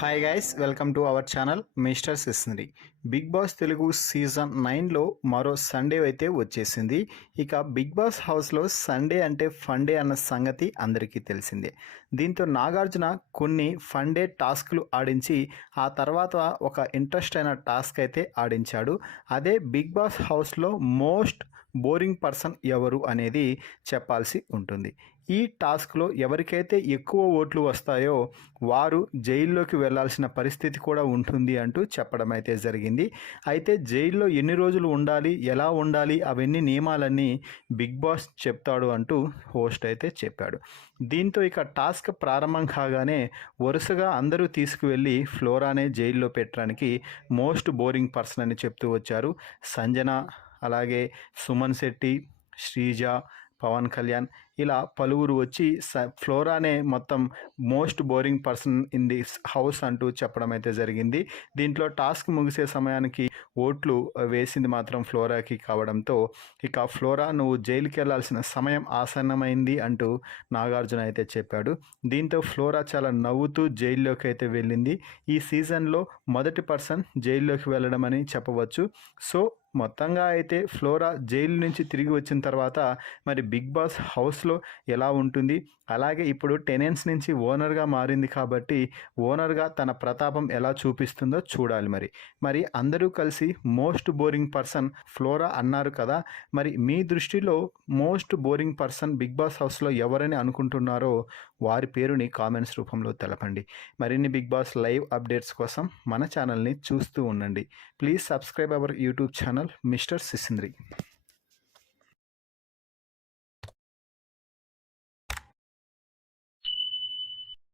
Hi guys, welcome to our channel mister Sisnary. Bigg Boss Telugu season 9లో మరో Sunday అయితే వచ్చేసింది. ఇక బిగ్ బాస్ హౌస్లో సండే అంటే ఫండే అన్న సంగతి అందరికీ తెలిసిందే. దీంతో నాగార్జున కొన్ని ఫండే టాస్క్లు ఆడించి ఆ తర్వాత ఒక ఇంట్రెస్ట్ అయిన టాస్క్ అయితే ఆడించాడు. అదే బిగ్ బాస్ హౌస్లో మోస్ట్ బోరింగ్ పర్సన్ ఎవరు అనేది చెప్పాల్సి ఉంటుంది. ఈ టాస్క్లో ఎవరికైతే ఎక్కువ ఓట్లు వస్తాయో వారు జైల్లోకి వెళ్లాల్సిన పరిస్థితి కూడా ఉంటుంది అంటూ చెప్పడం అయితే జరిగింది. అయితే జైల్లో ఎన్ని రోజులు ఉండాలి, ఎలా ఉండాలి, అవన్నీ నియమాలన్నీ బిగ్ బాస్ చెప్తాడు అంటూ హోస్ట్ అయితే చెప్పాడు. దీంతో ఇక టాస్క్ ప్రారంభం కాగానే వరుసగా అందరూ తీసుకువెళ్ళి ఫ్లోరానే జైల్లో పెట్టడానికి మోస్ట్ బోరింగ్ పర్సన్ అని చెప్తూ వచ్చారు. సంజన, అలాగే సుమన్ శెట్టి, శ్రీజ, పవన్ కళ్యాణ్ ఇలా పలువురు వచ్చి ఫ్లోరానే మొత్తం most boring person in the house అంటూ చెప్పడం అయితే జరిగింది. దీంట్లో టాస్క్ ముగిసే సమయానికి ఓట్లు వేసింది మాత్రం ఫ్లోరాకి కావడంతో ఇక ఫ్లోరా నువ్వు జైలుకి వెళ్లాల్సిన సమయం ఆసన్నమైంది అంటూ నాగార్జున అయితే చెప్పాడు. దీంతో ఫ్లోరా చాలా నవ్వుతూ జైల్లోకి అయితే వెళ్ళింది. ఈ సీజన్లో మొదటి పర్సన్ జైల్లోకి వెళ్ళడం అని చెప్పవచ్చు. సో మొత్తంగా అయితే ఫ్లోరా జైలు నుంచి తిరిగి వచ్చిన తర్వాత మరి బిగ్ బాస్ హౌస్లో ఎలా ఉంటుంది, అలాగే ఇప్పుడు టెనెంట్స్ నుంచి ఓనర్గా మారింది కాబట్టి ఓనర్గా తన ప్రతాపం ఎలా చూపిస్తుందో చూడాలి. మరి అందరూ కలిసి మోస్ట్ బోరింగ్ పర్సన్ ఫ్లోరా అన్నారు కదా, మరి మీ దృష్టిలో most boring person Bigg Boss హౌస్లో ఎవరని అనుకుంటున్నారో వారి పేరుని కామెంట్స్ రూపంలో తెలపండి. మరిన్ని బిగ్ బాస్ లైవ్ అప్డేట్స్ కోసం మన ఛానల్ని చూస్తూ ఉండండి. Please subscribe our YouTube channel mister సిసింద్రి.